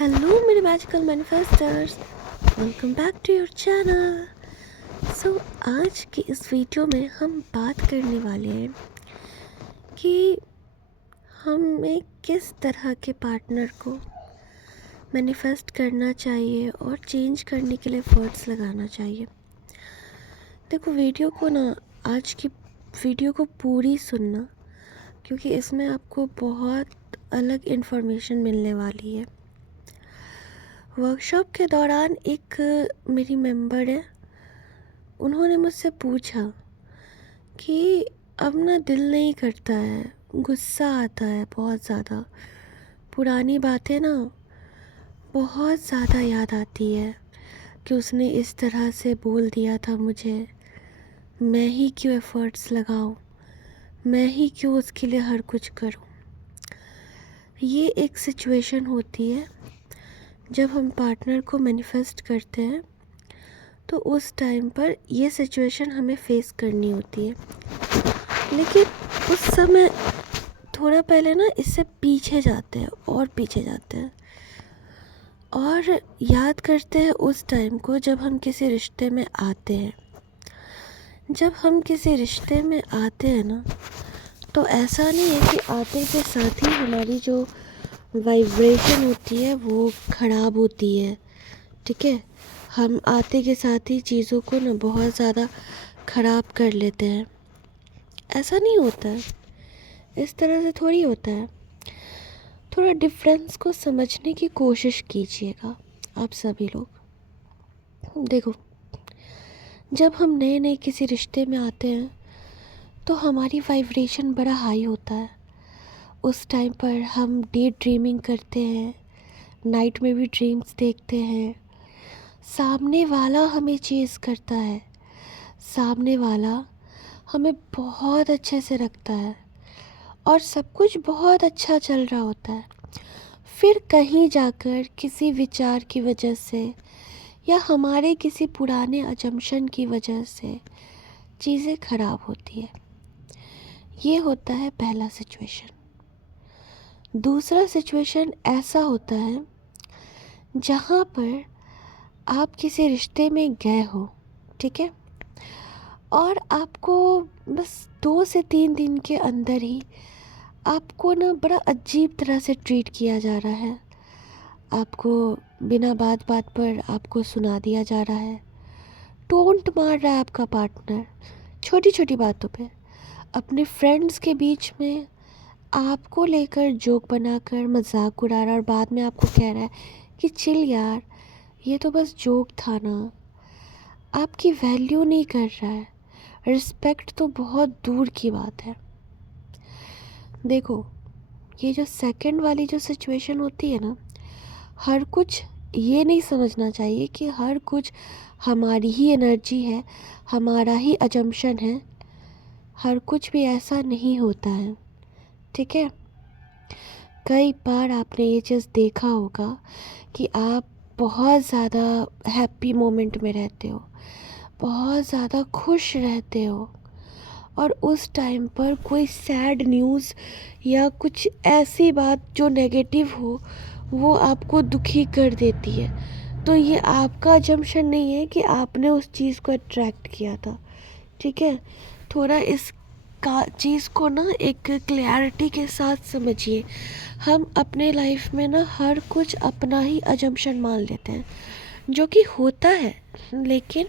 Hello मेरे magical manifesters, welcome back to your channel. So आज की इस वीडियो में हम बात करने वाले हैं कि हमें किस तरह के पार्टनर को मैनिफेस्ट करना चाहिए और चेंज करने के लिए एफर्ट्स लगाना चाहिए। देखो, वीडियो को ना, आज की वीडियो को पूरी सुनना, क्योंकि इसमें आपको बहुत अलग इन्फॉर्मेशन मिलने वाली है। वर्कशॉप के दौरान एक मेरी मेंबर है, उन्होंने मुझसे पूछा कि अब ना दिल नहीं करता है, गुस्सा आता है बहुत ज़्यादा, पुरानी बातें ना बहुत ज़्यादा याद आती है कि उसने इस तरह से बोल दिया था मुझे, मैं ही क्यों एफ़र्ट्स लगाऊं, मैं ही क्यों उसके लिए हर कुछ करूं। ये एक सिचुएशन होती है जब हम पार्टनर को मैनिफेस्ट करते हैं, तो उस टाइम पर ये सिचुएशन हमें फेस करनी होती है। लेकिन उस समय थोड़ा पहले ना इससे पीछे जाते हैं और पीछे जाते हैं और याद करते हैं उस टाइम को जब हम किसी रिश्ते में आते हैं। जब हम किसी रिश्ते में आते हैं ना, तो ऐसा नहीं है कि आते के साथ ही हमारी जो वाइब्रेशन होती है वो ख़राब होती है। ठीक है, हम आते के साथ ही चीज़ों को ना बहुत ज़्यादा ख़राब कर लेते हैं। ऐसा नहीं होता है, इस तरह से थोड़ी होता है। थोड़ा डिफरेंस को समझने की कोशिश कीजिएगा आप सभी लोग। देखो, जब हम नए नए किसी रिश्ते में आते हैं तो हमारी वाइब्रेशन बड़ा हाई होता है। उस टाइम पर हम डे ड्रीमिंग करते हैं, नाइट में भी ड्रीम्स देखते हैं। सामने वाला हमें चेज़ करता है, सामने वाला हमें बहुत अच्छे से रखता है और सब कुछ बहुत अच्छा चल रहा होता है। फिर कहीं जाकर किसी विचार की वजह से या हमारे किसी पुराने अजम्पशन की वजह से चीज़ें ख़राब होती है। ये होता है पहला सिचुएशन। दूसरा सिचुएशन ऐसा होता है जहाँ पर आप किसी रिश्ते में गए हो, ठीक है, और आपको बस 2 से 3 दिन के अंदर ही आपको ना बड़ा अजीब तरह से ट्रीट किया जा रहा है। आपको बिना बात बात पर आपको सुना दिया जा रहा है, टोंट मार रहा है आपका पार्टनर छोटी छोटी बातों पे। अपने फ्रेंड्स के बीच में आपको लेकर जोक बनाकर मजाक उड़ा रहा है और बाद में आपको कह रहा है कि चिल यार, ये तो बस जोक था ना। आपकी वैल्यू नहीं कर रहा है, रिस्पेक्ट तो बहुत दूर की बात है। देखो, ये जो सेकंड वाली जो सिचुएशन होती है ना, हर कुछ ये नहीं समझना चाहिए कि हर कुछ हमारी ही एनर्जी है, हमारा ही अजम्पशन है। हर कुछ भी ऐसा नहीं होता है, ठीक है। कई बार आपने ये चीज़ देखा होगा कि आप बहुत ज़्यादा हैप्पी मोमेंट में रहते हो, बहुत ज़्यादा खुश रहते हो, और उस टाइम पर कोई सैड न्यूज़ या कुछ ऐसी बात जो नेगेटिव हो वो आपको दुखी कर देती है। तो ये आपका अजम्पशन नहीं है कि आपने उस चीज़ को अट्रैक्ट किया था, ठीक है। थोड़ा इस का चीज़ को ना एक क्लैरिटी के साथ समझिए। हम अपने लाइफ में ना हर कुछ अपना ही अजम्पशन मान लेते हैं, जो कि होता है, लेकिन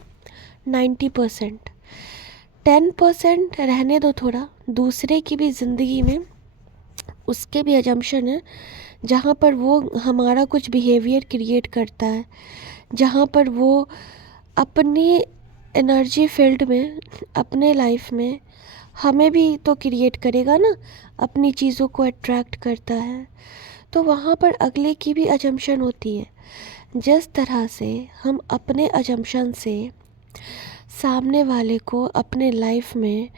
90%, 10% रहने दो थोड़ा दूसरे की भी ज़िंदगी में, उसके भी अजम्पशन है, जहाँ पर वो हमारा कुछ बिहेवियर क्रिएट करता है, जहाँ पर वो अपनी एनर्जी फील्ड में, अपने लाइफ में हमें भी तो क्रिएट करेगा ना, अपनी चीज़ों को अट्रैक्ट करता है। तो वहाँ पर अगले की भी अजम्पशन होती है। जिस तरह से हम अपने अजम्पशन से सामने वाले को अपने लाइफ में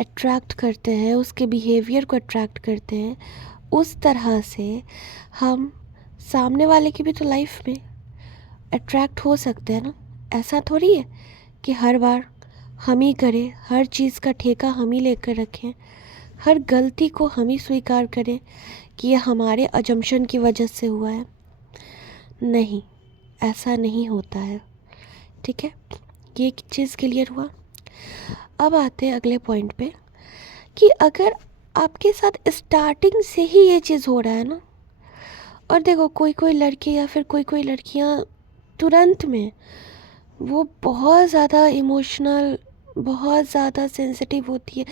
अट्रैक्ट करते हैं, उसके बिहेवियर को अट्रैक्ट करते हैं, उस तरह से हम सामने वाले की भी तो लाइफ में अट्रैक्ट हो सकते हैं ना। ऐसा थोड़ी है कि हर बार हम ही करें, हर चीज़ का ठेका हम ही लेकर रखें, हर गलती को हम ही स्वीकार करें कि यह हमारे अजम्पशन की वजह से हुआ है। नहीं, ऐसा नहीं होता है। ठीक है, ये एक चीज़ क्लियर हुआ। अब आते हैं अगले पॉइंट पे कि अगर आपके साथ स्टार्टिंग से ही ये चीज़ हो रहा है ना, और देखो कोई कोई लड़के या फिर कोई कोई लड़कियां तुरंत में वो बहुत ज़्यादा इमोशनल, बहुत ज़्यादा सेंसिटिव होती है,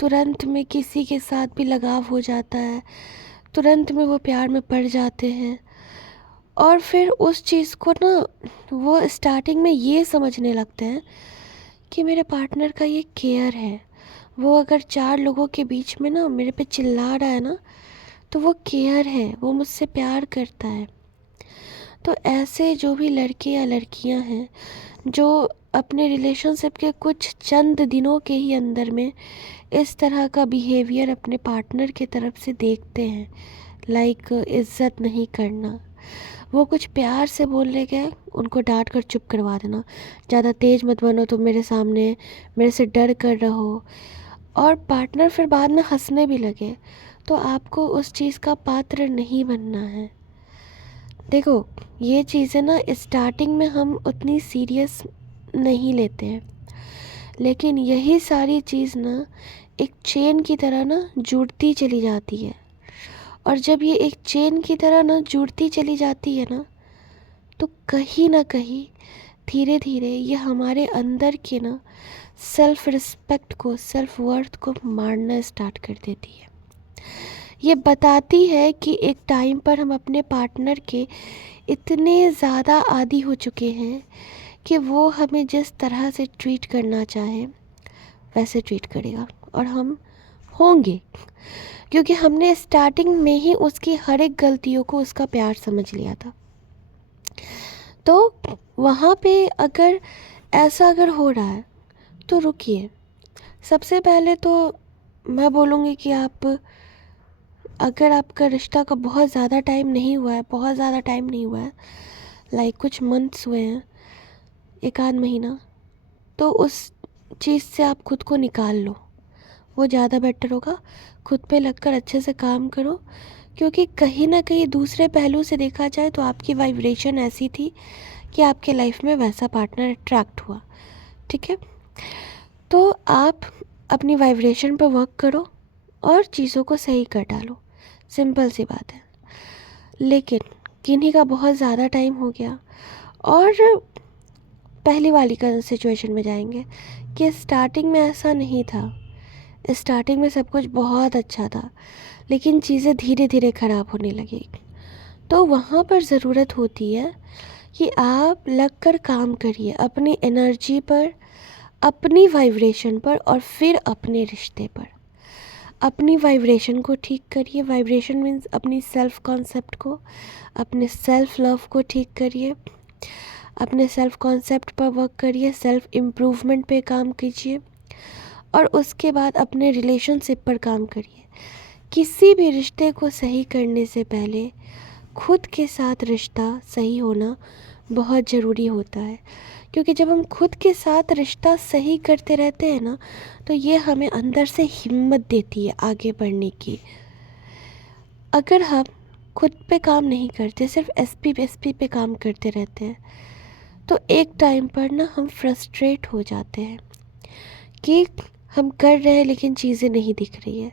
तुरंत में किसी के साथ भी लगाव हो जाता है, तुरंत में वो प्यार में पड़ जाते हैं। और फिर उस चीज़ को ना वो स्टार्टिंग में ये समझने लगते हैं कि मेरे पार्टनर का ये केयर है, वो अगर 4 लोगों के बीच में ना मेरे पे चिल्ला रहा है ना, तो वो केयर है, वो मुझसे प्यार करता है। तो ऐसे जो भी लड़के या लड़कियां हैं जो अपने रिलेशनशिप के कुछ चंद दिनों के ही अंदर में इस तरह का बिहेवियर अपने पार्टनर की तरफ से देखते हैं, लाइक इज़्ज़त नहीं करना, वो कुछ प्यार से बोलने गए, उनको डांट कर चुप करवा देना, ज़्यादा तेज़ मत बनो तुम मेरे सामने, मेरे से डर कर रहो, और पार्टनर फिर बाद में हंसने भी लगे, तो आपको उस चीज़ का पात्र नहीं बनना है। देखो ये चीज़ें ना स्टार्टिंग में हम उतनी सीरियस नहीं लेते हैं, लेकिन यही सारी चीज़ ना एक चेन की तरह ना जुड़ती चली जाती है, और जब ये एक चेन की तरह ना जुड़ती चली जाती है ना, तो कहीं ना कहीं धीरे धीरे ये हमारे अंदर के ना सेल्फ रिस्पेक्ट को, सेल्फ वर्थ को मारना स्टार्ट कर देती है। ये बताती है कि एक टाइम पर हम अपने पार्टनर के इतने ज़्यादा आदी हो चुके हैं कि वो हमें जिस तरह से ट्रीट करना चाहे वैसे ट्रीट करेगा, और हम होंगे, क्योंकि हमने स्टार्टिंग में ही उसकी हर एक गलतियों को उसका प्यार समझ लिया था। तो वहाँ पे अगर ऐसा अगर हो रहा है तो रुकिए। सबसे पहले तो मैं बोलूँगी कि आप, अगर आपका रिश्ता का बहुत ज़्यादा टाइम नहीं हुआ है, बहुत ज़्यादा टाइम नहीं हुआ है, लाइक कुछ मंथ्स हुए हैं, एक आध महीना, तो उस चीज़ से आप खुद को निकाल लो, वो ज़्यादा बेटर होगा। खुद पे लगकर अच्छे से काम करो, क्योंकि कहीं ना कहीं दूसरे पहलू से देखा जाए तो आपकी वाइब्रेशन ऐसी थी कि आपके लाइफ में वैसा पार्टनर अट्रैक्ट हुआ। ठीक है, तो आप अपनी वाइब्रेशन पर वर्क करो और चीज़ों को सही कर डालो, सिंपल सी बात है। लेकिन किन्हीं का बहुत ज़्यादा टाइम हो गया और पहली वाली का सिचुएशन में जाएंगे कि स्टार्टिंग में ऐसा नहीं था, स्टार्टिंग में सब कुछ बहुत अच्छा था, लेकिन चीज़ें धीरे धीरे ख़राब होने लगी, तो वहाँ पर ज़रूरत होती है कि आप लग कर काम करिए अपनी एनर्जी पर, अपनी वाइब्रेशन पर, और फिर अपने रिश्ते पर। अपनी वाइब्रेशन को ठीक करिए, वाइब्रेशन मीन्स अपनी सेल्फ कॉन्सेप्ट को, अपने सेल्फ लव को ठीक करिए, अपने सेल्फ कॉन्सेप्ट पर वर्क करिए, सेल्फ इम्प्रूवमेंट पे काम कीजिए, और उसके बाद अपने रिलेशनशिप पर काम करिए। किसी भी रिश्ते को सही करने से पहले खुद के साथ रिश्ता सही होना बहुत ज़रूरी होता है, क्योंकि जब हम खुद के साथ रिश्ता सही करते रहते हैं ना, तो ये हमें अंदर से हिम्मत देती है आगे बढ़ने की। अगर हम खुद पे काम नहीं करते, सिर्फ एसपी पे काम करते रहते हैं, तो एक टाइम पर ना हम फ्रस्ट्रेट हो जाते हैं कि हम कर रहे हैं लेकिन चीज़ें नहीं दिख रही है।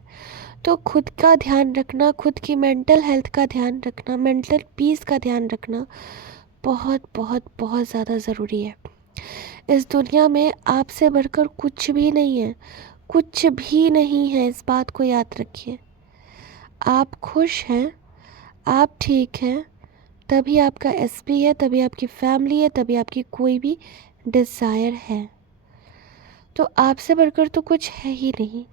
तो खुद का ध्यान रखना, खुद की मेंटल हेल्थ का ध्यान रखना, मेंटल पीस का ध्यान रखना बहुत बहुत बहुत ज़्यादा ज़रूरी है। इस दुनिया में आपसे बढ़कर कुछ भी नहीं है, कुछ भी नहीं है, इस बात को याद रखिए। आप खुश हैं, आप ठीक हैं, तभी आपका एसपी है, तभी आपकी फैमिली है, तभी आपकी कोई भी डिज़ायर है। तो आपसे बढ़कर तो कुछ है ही नहीं।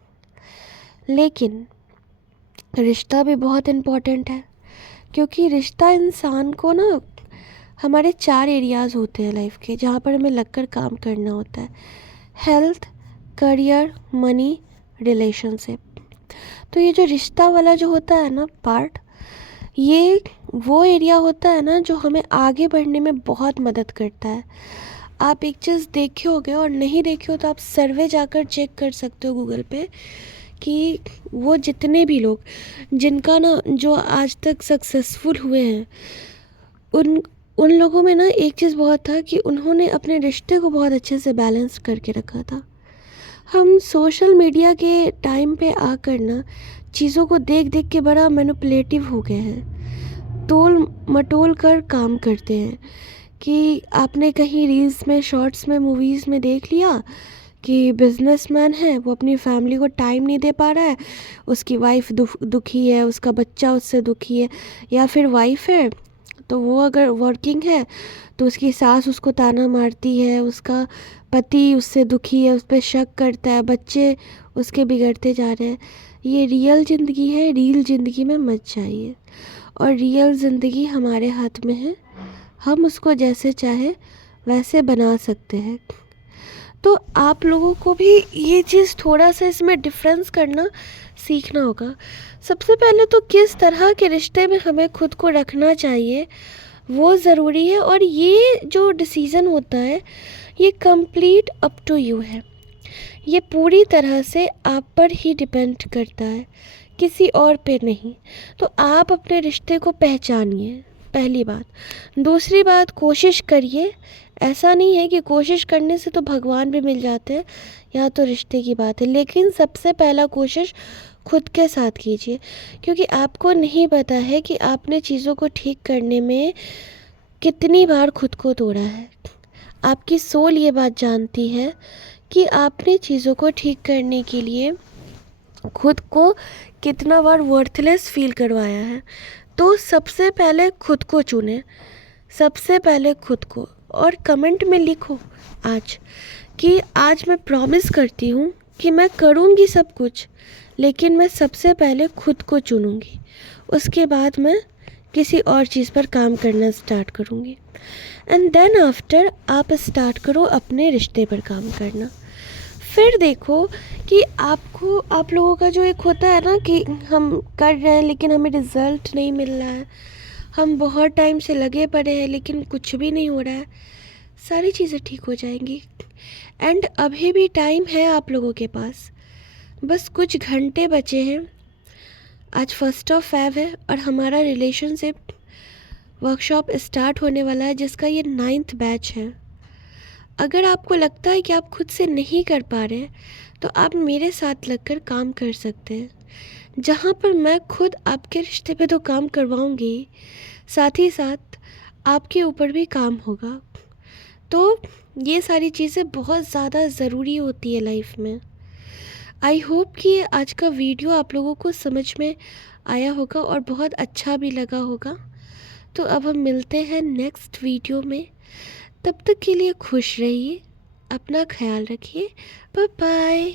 लेकिन रिश्ता भी बहुत इम्पोर्टेंट है, क्योंकि रिश्ता इंसान को ना, हमारे 4 एरियाज़ होते हैं लाइफ के जहाँ पर हमें लगकर काम करना होता है: हेल्थ, करियर, मनी, रिलेशनशिप। तो ये जो रिश्ता वाला जो होता है ना पार्ट, ये वो एरिया होता है ना जो हमें आगे बढ़ने में बहुत मदद करता है। आप एक चीज़ देखे होगे, और नहीं देखे हो तो आप सर्वे जाकर चेक कर सकते हो गूगल पे, कि वो जितने भी लोग जिनका ना जो आज तक सक्सेसफुल हुए हैं, उन उन लोगों में ना एक चीज़ बहुत था कि उन्होंने अपने रिश्ते को बहुत अच्छे से बैलेंस करके रखा था। हम सोशल मीडिया के टाइम पे आकर ना चीज़ों को देख देख के बड़ा मैनिपुलेटिव हो गए हैं, तोल मटोल कर काम करते हैं कि आपने कहीं रील्स में, शॉर्ट्स में, मूवीज़ में देख लिया कि बिजनेसमैन है, वो अपनी फैमिली को टाइम नहीं दे पा रहा है, उसकी वाइफ दुखी है, उसका बच्चा उससे दुखी है, या फिर वाइफ है तो वो अगर वर्किंग है तो उसकी सास उसको ताना मारती है, उसका पति उससे दुखी है, उस पर शक करता है, बच्चे उसके बिगड़ते जा रहे हैं। ये रियल ज़िंदगी है, रियल ज़िंदगी में मत जाइए। और रियल ज़िंदगी हमारे हाथ में है, हम उसको जैसे चाहे वैसे बना सकते हैं। तो आप लोगों को भी ये चीज़ थोड़ा सा इसमें डिफरेंस करना सीखना होगा। सबसे पहले तो किस तरह के रिश्ते में हमें खुद को रखना चाहिए वो ज़रूरी है, और ये जो डिसीज़न होता है ये कंप्लीट अप टू यू है। ये पूरी तरह से आप पर ही डिपेंड करता है, किसी और पे नहीं। तो आप अपने रिश्ते को पहचानिए, पहली बात। दूसरी बात, कोशिश करिए। ऐसा नहीं है कि कोशिश करने से तो भगवान भी मिल जाते हैं, या तो रिश्ते की बात है, लेकिन सबसे पहला कोशिश खुद के साथ कीजिए, क्योंकि आपको नहीं पता है कि आपने चीज़ों को ठीक करने में कितनी बार खुद को तोड़ा है। आपकी सोल ये बात जानती है कि आपने चीज़ों को ठीक करने के लिए खुद को कितना बार वर्थलेस फील करवाया है। तो सबसे पहले खुद को चुने, सबसे पहले खुद को। और कमेंट में लिखो आज कि आज मैं प्रॉमिस करती हूँ कि मैं करूँगी सब कुछ, लेकिन मैं सबसे पहले खुद को चुनूँगी, उसके बाद मैं किसी और चीज़ पर काम करना स्टार्ट करूँगी। एंड देन आफ्टर आप स्टार्ट करो अपने रिश्ते पर काम करना। फिर देखो कि आपको, आप लोगों का जो एक होता है ना कि हम कर रहे हैं लेकिन हमें रिज़ल्ट नहीं मिल रहा है, हम बहुत टाइम से लगे पड़े हैं लेकिन कुछ भी नहीं हो रहा है, सारी चीज़ें ठीक हो जाएंगी। एंड अभी भी टाइम है आप लोगों के पास, बस कुछ घंटे बचे हैं। आज 1 फ़रवरी है और हमारा रिलेशनशिप वर्कशॉप स्टार्ट होने वाला है, जिसका ये 9th बैच है। अगर आपको लगता है कि आप खुद से नहीं कर पा रहे हैं तो आप मेरे साथ लगकर काम कर सकते हैं, जहाँ पर मैं खुद आपके रिश्ते पे तो काम करवाऊँगी, साथ ही साथ आपके ऊपर भी काम होगा। तो ये सारी चीज़ें बहुत ज़्यादा ज़रूरी होती है लाइफ में। आई होप कि आज का वीडियो आप लोगों को समझ में आया होगा और बहुत अच्छा भी लगा होगा। तो अब हम मिलते हैं नेक्स्ट वीडियो में, तब तक के लिए खुश रहिए, अपना ख्याल रखिए, बाय बाय।